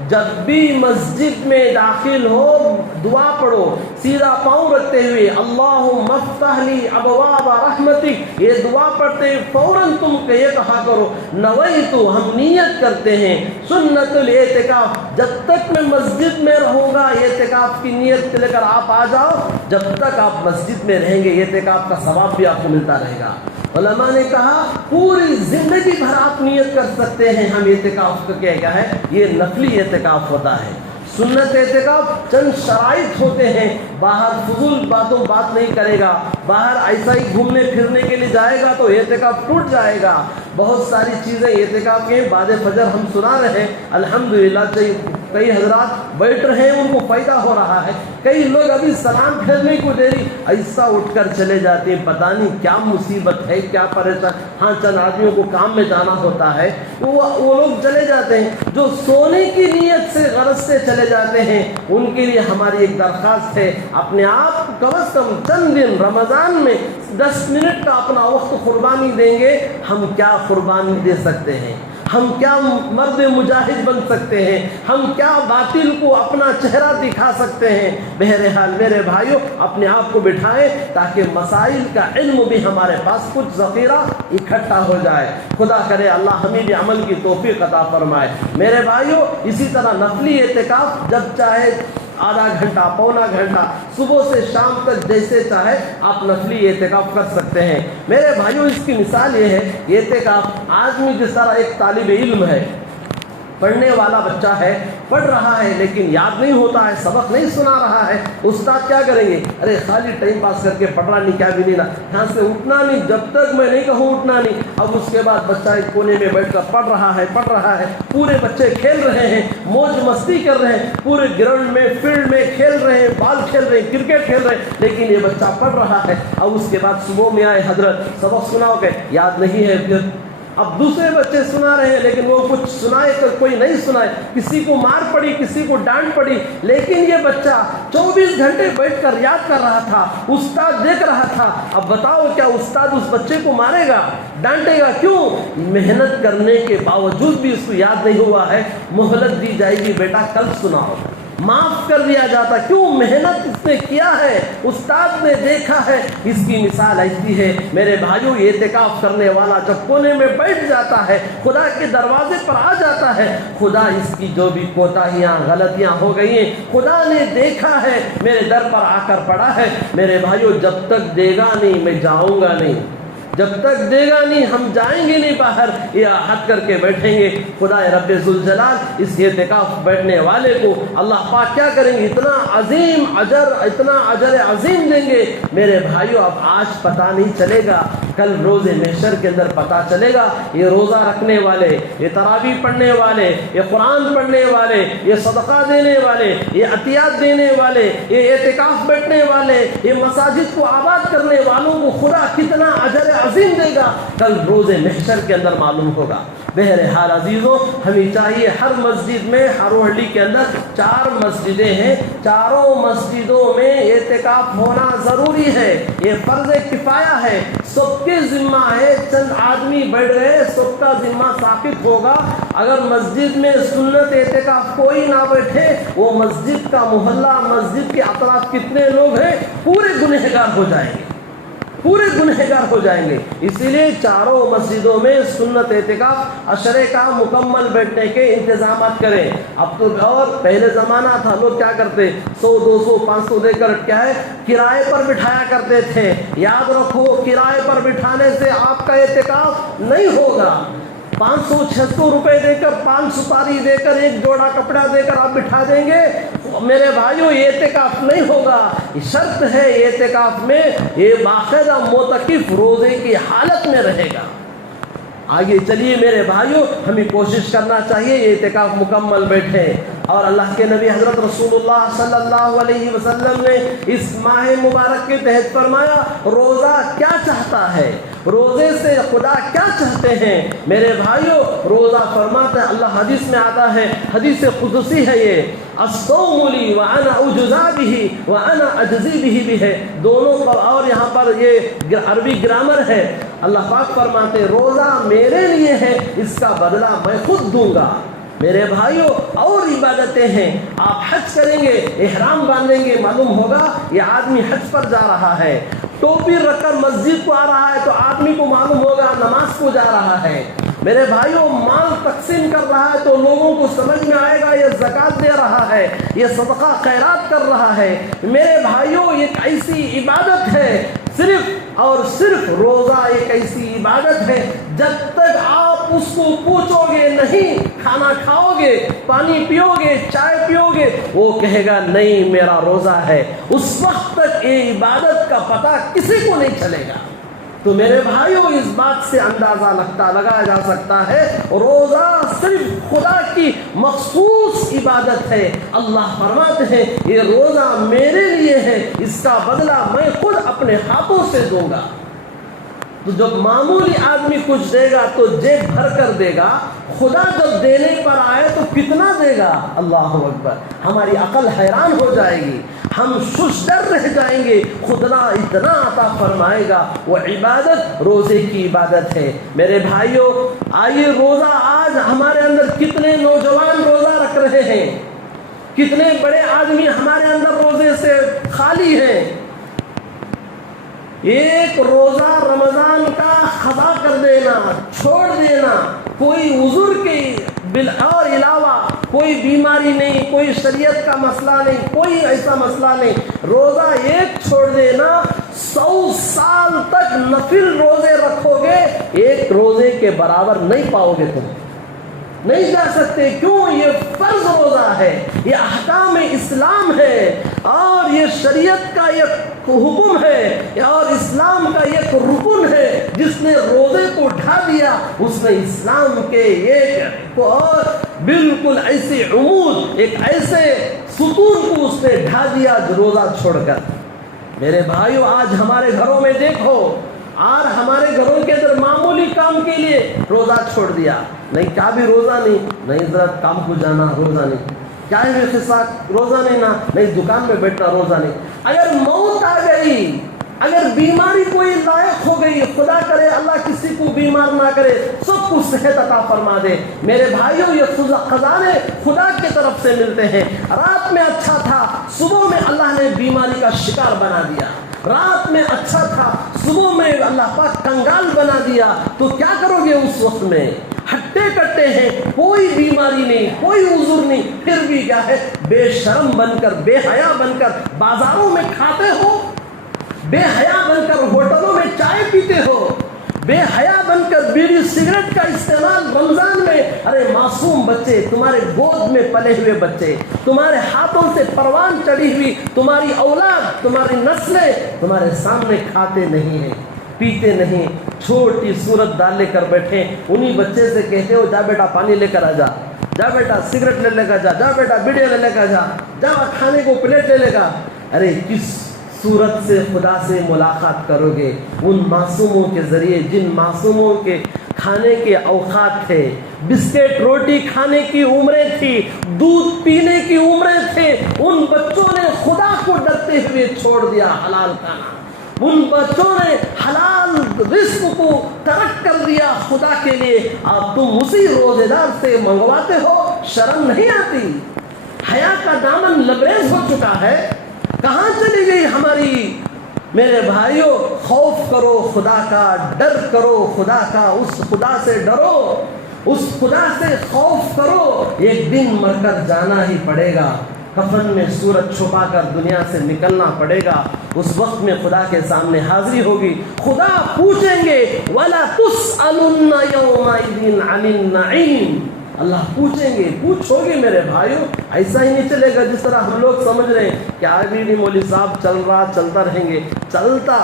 جب بھی مسجد میں داخل ہو دعا پڑھو، سیدھا پاؤں رکھتے ہوئے اللہم افتح لی ابواب رحمتک، یہ دعا پڑھتے ہوئے فوراً تم یہ کہا کرو نویتو، ہم نیت کرتے ہیں سنت الاعتکاف، جب تک میں مسجد میں رہوں گا اعتکاف کی نیت لے کر آپ آ جاؤ، جب تک آپ مسجد میں رہیں گے اعتکاف کا ثواب بھی آپ کو ملتا رہے گا۔ علماء نے کہا پوری زندگی بھر آپ نیت کر سکتے ہیں ہم اعتکاف کا کیا ہے، یہ نفلی اعتکاف ہوتا ہے۔ سنت اعتکاف چند شرائط ہوتے ہیں، باہر فضول بات نہیں کرے گا، باہر ایسا ہی گھومنے پھرنے کے لیے جائے گا تو اعتکاف ٹوٹ جائے گا۔ بہت ساری چیزیں اعتکاف کے بعد فجر ہم سنا رہے ہیں، الحمدللہ کئی حضرات بیٹھ رہے ہیں، ان کو فائدہ ہو رہا ہے۔ کئی لوگ ابھی سلام پھیرنے کو دیری ایسا اٹھ کر چلے جاتے ہیں، پتہ نہیں کیا مصیبت ہے، کیا پریشان۔ ہاں چند آدمیوں کو کام میں جانا ہوتا ہے، وہ لوگ چلے جاتے ہیں۔ جو سونے کی نیت سے غرض سے چلے جاتے ہیں، ان کے لیے ہماری ایک درخواست ہے، اپنے آپ کو کم از کم چند دن رمضان میں 10 منٹ کا اپنا وقت قربانی دیں گے۔ ہم کیا قربانی دے سکتے ہیں؟ ہم کیا مرد مجاہد بن سکتے ہیں؟ ہم کیا باطل کو اپنا چہرہ دکھا سکتے ہیں؟ بہرحال میرے بھائیوں، اپنے آپ کو بٹھائیں تاکہ مسائل کا علم بھی ہمارے پاس کچھ ذخیرہ اکٹھا ہو جائے۔ خدا کرے اللہ ہمیں بھی عمل کی توفیق عطا فرمائے۔ میرے بھائیوں، اسی طرح نفلی اعتکاف جب چاہے آدھا گھنٹہ، پونا گھنٹہ، صبح سے شام تک جیسے چاہے آپ نفلی اعتکاف کر سکتے ہیں۔ میرے بھائیوں، اس کی مثال یہ ہے، اعتکاف آدمی جس طرح ایک طالب علم ہے، پڑھنے والا بچہ ہے، پڑھ رہا ہے لیکن یاد نہیں ہوتا ہے، سبق نہیں سنا رہا ہے، استاد کیا کریں گے؟ ارے خالی ٹائم پاس کر کے پڑھ رہا نہیں، کیا بھی نہیں رہا، یہاں سے اٹھنا نہیں جب تک میں نہیں کہوں، اٹھنا نہیں۔ اب اس کے بعد بچہ ایک کونے میں بیٹھ کر پڑھ رہا ہے، پورے بچے کھیل رہے ہیں، موج مستی کر رہے ہیں، پورے گراؤنڈ میں فیلڈ میں کھیل رہے ہیں، بال کھیل رہے ہیں، کرکٹ کھیل رہے ہیں، لیکن یہ بچہ پڑھ رہا ہے۔ اب اس کے بعد صبح میں آئے، حضرت سبق سناؤ گے؟ یاد نہیں ہے۔ پھر اب دوسرے بچے سنا رہے ہیں لیکن وہ کچھ سنائے کر کوئی نہیں سنائے، کسی کو مار پڑی، کسی کو ڈانٹ پڑی، لیکن یہ بچہ 24 گھنٹے بیٹھ کر یاد کر رہا تھا، استاد دیکھ رہا تھا۔ اب بتاؤ کیا استاد اس بچے کو مارے گا، ڈانٹے گا؟ کیوں؟ محنت کرنے کے باوجود بھی اس کو یاد نہیں ہوا ہے، مہلت دی جائے گی، بیٹا کل سناؤ، معاف کر دیا جاتا۔ کیوں؟ محنت اس نے کیا ہے، استاد نے دیکھا ہے۔ اس کی مثال ایسی ہے میرے بھائیوں، اعتکاف کرنے والا جب کونے میں بیٹھ جاتا ہے، خدا کے دروازے پر آ جاتا ہے، خدا اس کی جو بھی کوتاہیاں غلطیاں ہو گئی ہیں خدا نے دیکھا ہے، میرے در پر آ کر پڑا ہے۔ میرے بھائیوں، جب تک دے گا نہیں میں جاؤں گا نہیں، جب تک دے گا نہیں ہم جائیں گے نہیں باہر، یہ عہد کر کے بیٹھیں گے۔ خدا رب ذوالجلال اس اعتکاف بیٹھنے والے کو اللہ پاک کیا کریں گے؟ اتنا اجر عظیم دیں گے۔ میرے بھائیوں، اب آج پتہ نہیں چلے گا، کل روز محشر کے اندر پتہ چلے گا۔ یہ روزہ رکھنے والے، یہ تراویح پڑھنے والے، یہ قرآن پڑھنے والے، یہ صدقہ دینے والے، یہ عطیات دینے والے، یہ اعتکاف بیٹھنے والے، یہ مساجد کو آباد کرنے والوں کو خدا کتنا اجر عظیم دے گا، کل روز محشر کے اندر معلوم ہوگا۔ بہرحال عزیزوں، ہمیں چاہیے ہر مسجد میں، ہر محلے کے اندر 4 مسجدیں ہیں، چاروں مسجدوں میں اعتکاف ہونا ضروری ہے، یہ فرض کفایہ ہے، سب کے ذمہ ہے۔ چند آدمی بیٹھ گئے، سب کا ذمہ ساقط ہوگا۔ اگر مسجد میں سنت اعتکاف کوئی نہ بیٹھے، وہ مسجد کا محلہ، مسجد کے اطراف کتنے لوگ ہیں، پورے گنہگار ہو جائیں گے، پورے گنہگار ہو جائیں گے۔ اسی لیے چاروں مسجدوں میں سنت اعتکاف عشرے کا مکمل بیٹھنے کے انتظامات کریں۔ اب تو اور پہلے زمانہ تھا، لوگ کیا کرتے 100 200 500 دے کر کیا ہے کرائے پر بٹھایا کرتے تھے۔ یاد رکھو، کرائے پر بٹھانے سے آپ کا اعتکاف نہیں ہوگا۔ 500 600 روپے دے کر، 5 سپاری دے کر، ایک جوڑا کپڑا دے کر آپ بٹھا دیں گے، میرے بھائیوں یہ اعتکاف نہیں ہوگا۔ شرط ہے اعتکاف میں یہ باقاعدہ معتکف روزے کی حالت میں رہے گا۔ آگے چلیے میرے بھائیوں، ہمیں کوشش کرنا چاہیے یہ اعتکاف مکمل بیٹھے، اور اللہ کے نبی حضرت رسول اللہ صلی اللہ علیہ وسلم نے اس ماہ مبارک کے تحت فرمایا، روزہ کیا چاہتا ہے، روزے سے خدا کیا چاہتے ہیں؟ میرے بھائیوں، روزہ فرماتا ہے، اللہ حدیث میں آتا ہے، حدیث قدسی ہے یہ، الصوم لی وانا اجزا به وانا اجزی به بھی ہے دونوں، اور یہاں پر یہ عربی گرامر ہے۔ اللہ پاک فرماتے روزہ میرے لیے ہے، اس کا بدلہ میں خود دوں گا۔ میرے بھائیوں، اور عبادتیں ہیں، آپ حج کریں گے، احرام باندھیں گے، معلوم ہوگا یہ آدمی حج پر جا رہا ہے، ٹوپی رکھ کر مسجد کو آ رہا ہے تو آدمی کو معلوم ہوگا نماز کو جا رہا ہے۔ میرے بھائیوں، مال تقسیم کر رہا ہے تو لوگوں کو سمجھ میں آئے گا یہ زکوٰۃ دے رہا ہے، یہ صدقہ خیرات کر رہا ہے۔ میرے بھائیوں، ایک ایسی عبادت ہے، صرف اور صرف روزہ ایک ایسی عبادت ہے، جب تک آپ جب اس کو پوچھو گے نہیں کھانا کھاؤ گے، پانی پیو گے، چائے پیو گے، وہ کہے گا نہیں میرا روزہ ہے، اس وقت تک یہ عبادت کا پتہ کسی کو نہیں چلے گا۔ تو میرے بھائیوں اس بات سے اندازہ لگایا جا سکتا ہے روزہ صرف خدا کی مخصوص عبادت ہے۔ اللہ فرماتے ہیں یہ روزہ میرے لیے ہے، اس کا بدلہ میں خود اپنے ہاتھوں سے دوں گا۔ تو جب معمولی آدمی کچھ دے گا تو جیب بھر کر دے گا، خدا جب دینے پر آئے تو کتنا دے گا؟ اللہ اکبر! ہماری عقل حیران ہو جائے گی، ہم ششدر رہ جائیں گے، خدا اتنا عطا فرمائے گا۔ وہ عبادت روزے کی عبادت ہے۔ میرے بھائیوں آئیے روزہ آج ہمارے اندر کتنے نوجوان روزہ رکھ رہے ہیں، کتنے بڑے آدمی ہمارے اندر روزے سے خالی ہیں۔ ایک روزہ رمضان کا قضا کر دینا، چھوڑ دینا، کوئی عذر کے اور علاوہ کوئی بیماری نہیں، کوئی شریعت کا مسئلہ نہیں، کوئی ایسا مسئلہ نہیں، روزہ ایک چھوڑ دینا، 100 سال تک نفل روزے رکھو گے ایک روزے کے برابر نہیں پاؤ گے، تم نہیں جا سکتے۔ کیوں؟ یہ فرض روزہ ہے، یہ احکام اسلام ہے، اور یہ شریعت کا ایک حکم ہے، اور اسلام کا ایک رکن ہے۔ جس نے روزے کو ڈھا دیا اس نے اسلام کے ایک اور بالکل ایسے عمود، ایک ایسے ستون کو اس نے ڈھا دیا جو روزہ چھوڑ کر۔ میرے بھائیو آج ہمارے گھروں میں دیکھو، اور ہمارے گھروں کے اندر معمولی کام کے لیے روزہ چھوڑ دیا، نہیں کیا بھی روزہ نہیں ذرا کام کو جانا روزہ نہیں، کیا بھی خصہ روزہ نہیں دکان میں بیٹھنا روزہ نہیں۔ اگر موت آ گئی، اگر بیماری کوئی لائق ہو گئی، خدا کرے اللہ کسی کو بیمار نہ کرے، سب کو صحت عطا فرما دے، میرے بھائیوں یہ خزانے خدا کی طرف سے ملتے ہیں۔ رات میں اچھا تھا، صبح میں اللہ نے بیماری کا شکار بنا دیا، رات میں اچھا تھا، صبح میں اللہ پاک کنگال بنا دیا، تو کیا کرو گے اس وقت میں؟ ہٹے کٹے ہیں، کوئی بیماری نہیں، کوئی عذر نہیں، پھر بھی کیا ہے؟ بے شرم بن کر، بے حیا بن کر بازاروں میں کھاتے ہو، بے حیا بن کر ہوٹلوں میں چائے پیتے ہو، بے حیا بن کر بیڑی سگریٹ کا استعمال رمضان میں۔ ارے معصوم بچے، تمہارے گود میں پلے ہوئے بچے، تمہارے ہاتھوں سے پروان چڑھی ہوئی تمہاری اولاد، تمہاری نسلیں تمہارے سامنے کھاتے نہیں ہیں، پیتے نہیں، چھوٹی صورت ڈال لے کر بیٹھے، انہی بچے سے کہتے ہو جا بیٹا پانی لے کر آ جا، جا بیٹا سگریٹ لے کر جا، جا بیٹا بیڑی لے کر جا، جا کھانے کو پلیٹ لے گا۔ ارے کس صورت سے خدا سے ملاقات کرو گے؟ ان معصوموں کے ذریعے جن معصوموں کے کھانے کے اوقات تھے، بسکٹ روٹی کھانے کی عمریں تھی، دودھ پینے کی عمریں تھے، ان بچوں نے خدا کو ڈرتے ہوئے چھوڑ دیا حلال کھانا، ان بچوں نے حلال رزق کو ترک کر دیا خدا کے لیے۔ اب تم اسی روزے دار سے منگواتے ہو، شرم نہیں آتی؟ حیا کا دامن لبریز ہو چکا ہے، کہاں چلی گئی ہماری؟ میرے بھائیوں خوف کرو خدا کا، ڈر کرو خدا کا، اس خدا سے ڈرو، اس خدا سے خوف کرو، ایک دن مر کر جانا ہی پڑے گا، کفن میں صورت چھپا کر دنیا سے نکلنا پڑے گا، اس وقت میں خدا کے سامنے حاضری ہوگی، خدا پوچھیں گے وَلَا تُسْأَلُنَّ يَوْمَئِذٍ عَنِ النَّعِيمِ، اللہ پوچھیں گے، پوچھو گے میرے بھائیوں۔ ایسا ہی نہیں چلے گا جس طرح ہم لوگ سمجھ رہے ہیں کہ آگے نہیں مولوی صاحب چل رہا چلتا رہیں گے، چلتا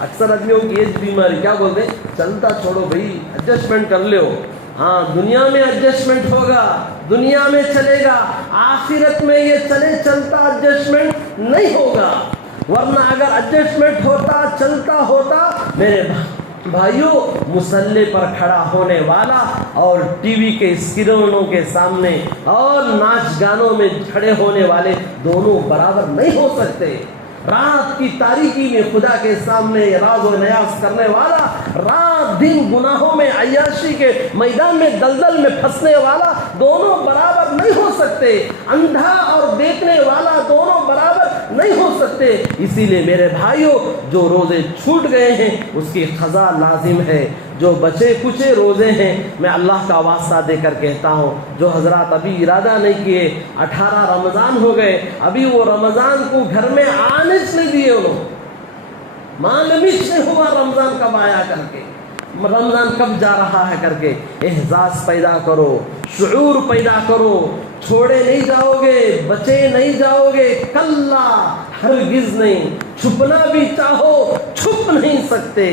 اکثر آدمیوں کی ایج بیماری کیا بولتے ہیں، چلتا چھوڑو بھائی ایڈجسٹمنٹ کر لو، ہاں دنیا میں ایڈجسٹمنٹ ہوگا، دنیا میں چلے گا، آخرت میں یہ چلے چلتا ایڈجسٹمنٹ نہیں ہوگا، ورنہ اگر ایڈجسٹمنٹ ہوتا چلتا ہوتا میرے بھائیوں مصلی پر کھڑا ہونے والا اور ٹی وی کے اسکرینوں کے سامنے اور ناچ گانوں میں کھڑے ہونے والے دونوں برابر نہیں ہو سکتے۔ رات کی تاریکی میں خدا کے سامنے راز و نیاز کرنے والا، رات دن گناہوں میں عیاشی کے میدان میں دلدل میں پھنسنے والا دونوں برابر نہیں ہو سکتے، اندھا اور دیکھنے والا دونوں برابر نہیں ہو سکتے۔ اسی لیے میرے بھائیوں جو روزے چھوٹ گئے ہیں اس کی قضا لازم ہے، جو بچے کچے روزے ہیں میں اللہ کا واسطہ دے کر کہتا ہوں، جو حضرات ابھی ارادہ نہیں کیے، 18 رمضان ہو گئے، ابھی وہ رمضان کو گھر میں آنے نہیں دیے، انہوں معلوم نہیں ہوا رمضان کب آیا کر کے، رمضان کب جا رہا ہے کر کے احساس پیدا کرو، شعور پیدا کرو، چھوڑے نہیں جاؤ گے، بچے نہیں جاؤ گے، کلا ہرگز نہیں۔ چھپنا بھی چاہو چھپ نہیں سکتے،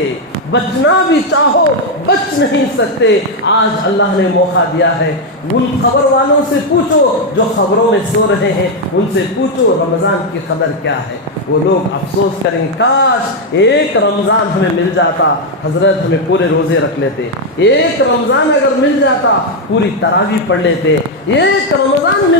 بچنا بھی چاہو بچ نہیں سکتے۔ آج اللہ نے موقع دیا ہے، ان خبر والوں سے پوچھو جو خبروں میں سو رہے ہیں، ان سے پوچھو رمضان کی قدر کیا ہے۔ وہ لوگ افسوس کریں گے کاش ایک رمضان ہمیں مل جاتا، حضرت ہمیں پورے روزے رکھ لیتے، ایک رمضان اگر مل جاتا پوری تراویح پڑھ لیتے، ایک رمضان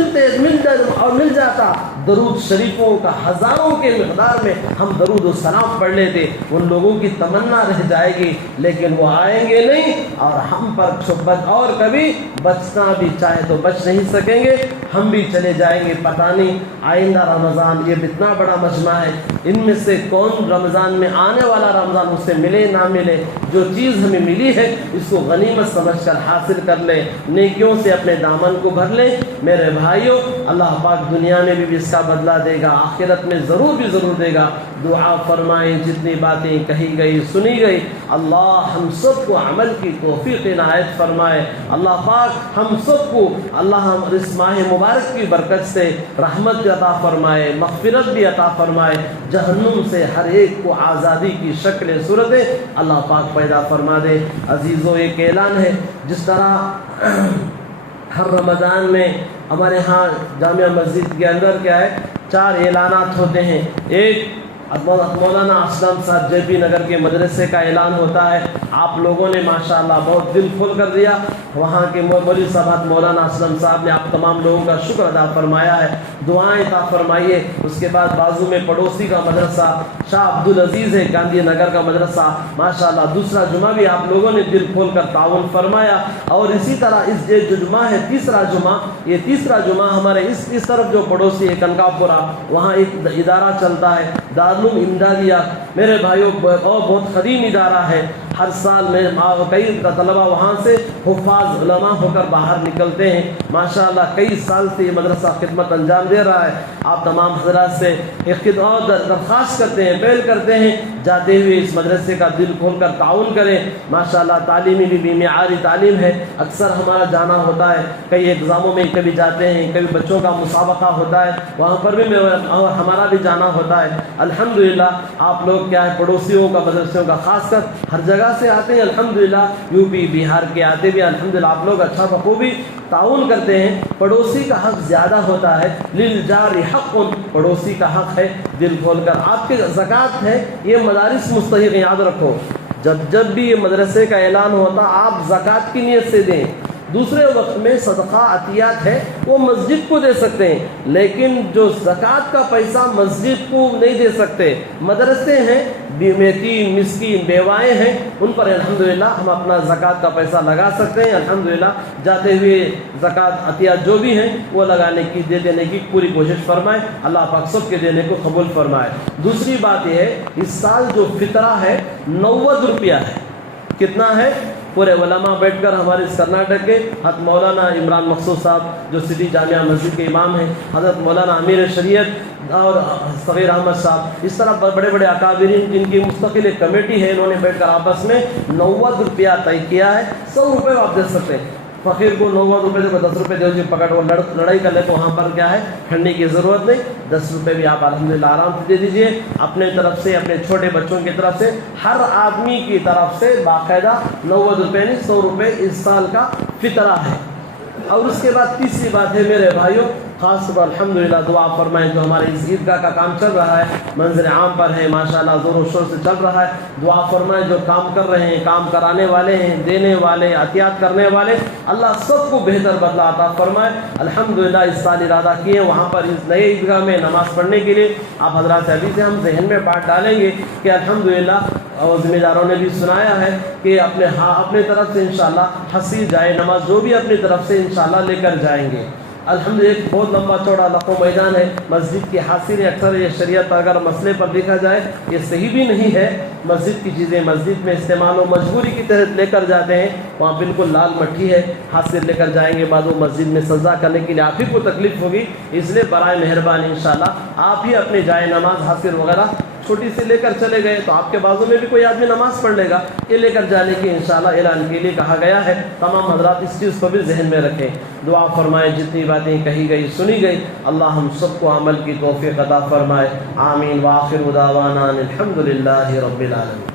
مل جاتا درود شریفوں کا ہزاروں کے مقدار میں ہم درود و سلام پڑھ لیتے۔ ان لوگوں کی تمنا رہ جائے گی، لیکن وہ آئیں گے نہیں، اور ہم پر اور کبھی بچنا بھی چاہے تو بچ نہیں سکیں گے، ہم بھی چلے جائیں گے۔ پتہ نہیں آئندہ رمضان یہ اتنا بڑا مجمع ہے، ان میں سے کون رمضان میں آنے والا رمضان اس سے ملے نہ ملے۔ جو چیز ہمیں ملی ہے اس کو غنیمت سمجھ کر حاصل کر لیں، نیکیوں سے اپنے دامن کو بھر لیں۔ میرے بھائیوں، اللہ پاک دنیا میں بھی اس کا بدلہ دے گا، آخرت میں ضرور دے گا۔ دعا فرمائیں، جتنی باتیں کہی گئی سنی گئی، اللہ ہم سب کو عمل کی توفیق عنایت فرمائے۔ اللہ پاک ہم سب کو اللہ اس ماہ مبارک کی برکت سے رحمت بھی عطا فرمائے، مغفرت بھی عطا فرمائے، جہنم سے ہر ایک کو آزادی کی شکل صورتیں اللہ پاک پیدا فرما دے۔ عزیزو، ایک اعلان ہے، جس طرح ہر رمضان میں ہمارے ہاں جامعہ مسجد کے اندر کیا ہے 4 اعلانات ہوتے ہیں۔ ایک مولانا اسلم صاحب جے پی نگر کے مدرسے کا اعلان ہوتا ہے۔ آپ لوگوں نے ماشاءاللہ بہت دل کھول کر دیا، وہاں کے مولوی صاحب مولانا اسلم صاحب نے آپ تمام لوگوں کا شکر ادا فرمایا ہے، دعائیں عطا فرمائیے۔ اس کے بعد بازو میں پڑوسی کا مدرسہ شاہ عبدالعزیز ہے، گاندھی نگر کا مدرسہ، ماشاءاللہ دوسرا جمعہ بھی آپ لوگوں نے دل کھول کر تعاون فرمایا۔ اور اسی طرح اس جو جمعہ ہے تیسرا جمعہ ہمارے اس طرف جو پڑوسی ہے کنکاپورہ، وہاں ایک ادارہ چلتا ہے دارالعلوم امدادیہ۔ میرے بھائیوں، بہت قدیم ادارہ ہے، ہر سال میں کئی طلبہ وہاں سے حفاظ علماء ہو کر باہر نکلتے ہیں۔ ماشاءاللہ کئی سال سے یہ مدرسہ خدمت انجام دے رہا ہے۔ آپ تمام حضرات سے ایک درخواست کرتے ہیں، اپیل کرتے ہیں، جاتے ہوئے اس مدرسے کا دل کھول کر تعاون کریں۔ ماشاءاللہ تعلیمی بھی معیاری تعلیم ہے، اکثر ہمارا جانا ہوتا ہے، کئی ایگزاموں میں کبھی جاتے ہیں، کبھی بچوں کا مسابقہ ہوتا ہے، وہاں پر بھی ہمارا بھی جانا ہوتا ہے۔ الحمدللہ آپ لوگ کیا ہے پڑوسیوں کا مدرسوں کا خاص کر ہر جگہ سے آتے ہیں، الحمدللہ یو پی بہار کے آتے بھی الحمدللہ آپ لوگ اچھا بخوبی تعاون کرتے ہیں۔ پڑوسی کا حق زیادہ ہوتا ہے، للجار حق، پڑوسی کا حق ہے، دل کھول کر آپ کے زکوٰۃ ہے، یہ مدارس مستحق، یاد رکھو جب بھی یہ مدرسے کا اعلان ہوتا آپ زکوٰۃ کی نیت سے دیں۔ دوسرے وقت میں صدقہ عطیات ہے وہ مسجد کو دے سکتے ہیں، لیکن جو زکوٰۃ کا پیسہ مسجد کو نہیں دے سکتے۔ مدرسے ہیں، یتیم مسکین بیوائیں ہیں، ان پر الحمدللہ ہم اپنا زکوٰۃ کا پیسہ لگا سکتے ہیں۔ الحمدللہ جاتے ہوئے زکوٰۃ عطیات جو بھی ہیں وہ دے دینے کی پوری کوشش فرمائے، اللہ پاک سب کے دینے کو قبول فرمائے۔ دوسری بات یہ ہے، اس سال جو فطرہ ہے 90 روپیہ ہے۔ کتنا ہے؟ پورے علماء بیٹھ کر ہمارے اس کرناٹک کے حضرت مولانا عمران مقصود صاحب جو سٹی جامعہ مسجد کے امام ہیں، حضرت مولانا امیر شریعت اور صغیر احمد صاحب، اس طرح بڑے بڑے اکابرین جن کی مستقل ایک کمیٹی ہے، انہوں نے بیٹھ کر آپس میں 90 روپیہ طے کیا ہے۔ 100 روپے آپ دے سکتے ہیں، فقیر کو 90 روپے دے کو 10 روپے دے پکڑ وہ لڑائی کر لے تو وہاں پر کیا ہے کھڑنے کی ضرورت نہیں، 10 روپے بھی آپ الحمدللہ آرام سے دے دیجئے اپنے طرف سے، اپنے چھوٹے بچوں کی طرف سے، ہر آدمی کی طرف سے باقاعدہ 90 روپے نہیں 100 روپے اس سال کا فطرہ ہے۔ اور اس کے بعد تیسری بات ہے میرے بھائیوں، خاص طور پر الحمدللہ دعا فرمائیں، جو ہمارے اس عیدگاہ کا کام چل رہا ہے منظر عام پر ہے، ماشاءاللہ زور و شور سے چل رہا ہے، دعا فرمائیں جو کام کر رہے ہیں، کام کرانے والے ہیں، دینے والے، عطیات کرنے والے، اللہ سب کو بہتر بدلہ عطا فرمائے۔ الحمدللہ اس سال ارادہ کیے وہاں پر اس نئے عیدگاہ میں نماز پڑھنے کے لیے، آپ حضرات ابھی سے ہم ذہن میں بات ڈالیں گے کہ الحمدللہ اور ذمہ داروں نے بھی سنایا ہے کہ اپنے طرف سے انشاءاللہ حسین جائے نماز جو بھی اپنی طرف سے انشاءاللہ لے کر جائیں گے۔ الحمدللہ ایک بہت لمبا چوڑا لقو میدان ہے مسجد کی حاصل ہے، اکثر یہ شریعت اگر مسئلے پر دیکھا جائے یہ صحیح بھی نہیں ہے، مسجد کی چیزیں مسجد میں استعمال و مجبوری کی تحت لے کر جاتے ہیں، وہاں بالکل لال مٹی ہے، ہاتھ سے لے کر جائیں گے بعد وہ مسجد میں سجدہ کرنے کے لیے آپ ہی کو تکلیف ہوگی، اس لیے برائے مہربانی انشاءاللہ آپ ہی اپنے جائے نماز حاصل وغیرہ چھوٹی سی لے کر چلے گئے تو آپ کے بازو میں بھی کوئی آدمی نماز پڑھ لے گا، یہ لے کر جانے کی انشاءاللہ اعلان کے لیے کہا گیا ہے۔ تمام حضرات اس چیز کو بھی ذہن میں رکھیں، دعا فرمائیں، جتنی باتیں کہی گئی سنی گئی اللہ ہم سب کو عمل کی توفیق عطا فرمائے، آمین۔ وآخر دعوانا الحمدللہ رب العالمین۔